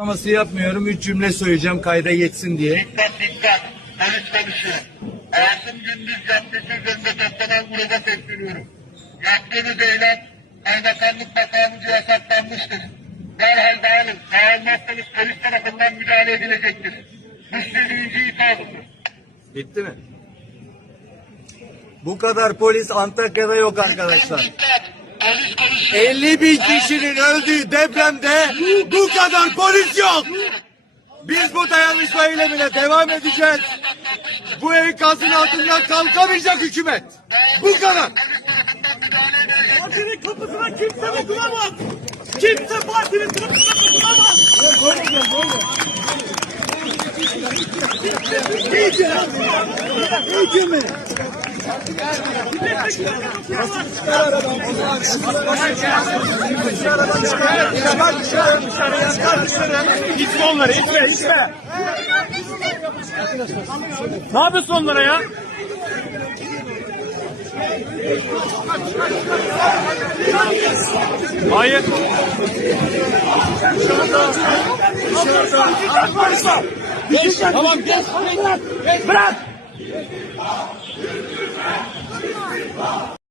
Açıklaması yapmıyorum. Üç cümle söyleyeceğim kayda geçsin diye. Dikkat dikkat. Polis konuşuyor. Asım Gündüz Caddesi üzerinde toplanan gruba sesleniyorum. Yaptığınız eylem kaymakamlık makamınca yasaklanmıştır. Derhal dağılın. Dağılmazsanız polis tarafından müdahale edilecektir. Müstehdiğinci ikazıdır. Bitti mi? Bu kadar polis Antakya'da yok arkadaşlar. Dikkat. Konuşuyor. 50 bin kişinin öldüğü depremde bu kadar polis yok. Biz bu dayanışma eylemine devam edeceğiz. Bu enkazın altından kalkamayacak hükümet. Bu kadar. Partinin kapısına kimse dokunamaz. Kimse partinin kapısına dokunamaz. İtme onları, itme, itme. Ne yapıyorsun onlara ya? Hayır. Tamam geç. Bırak.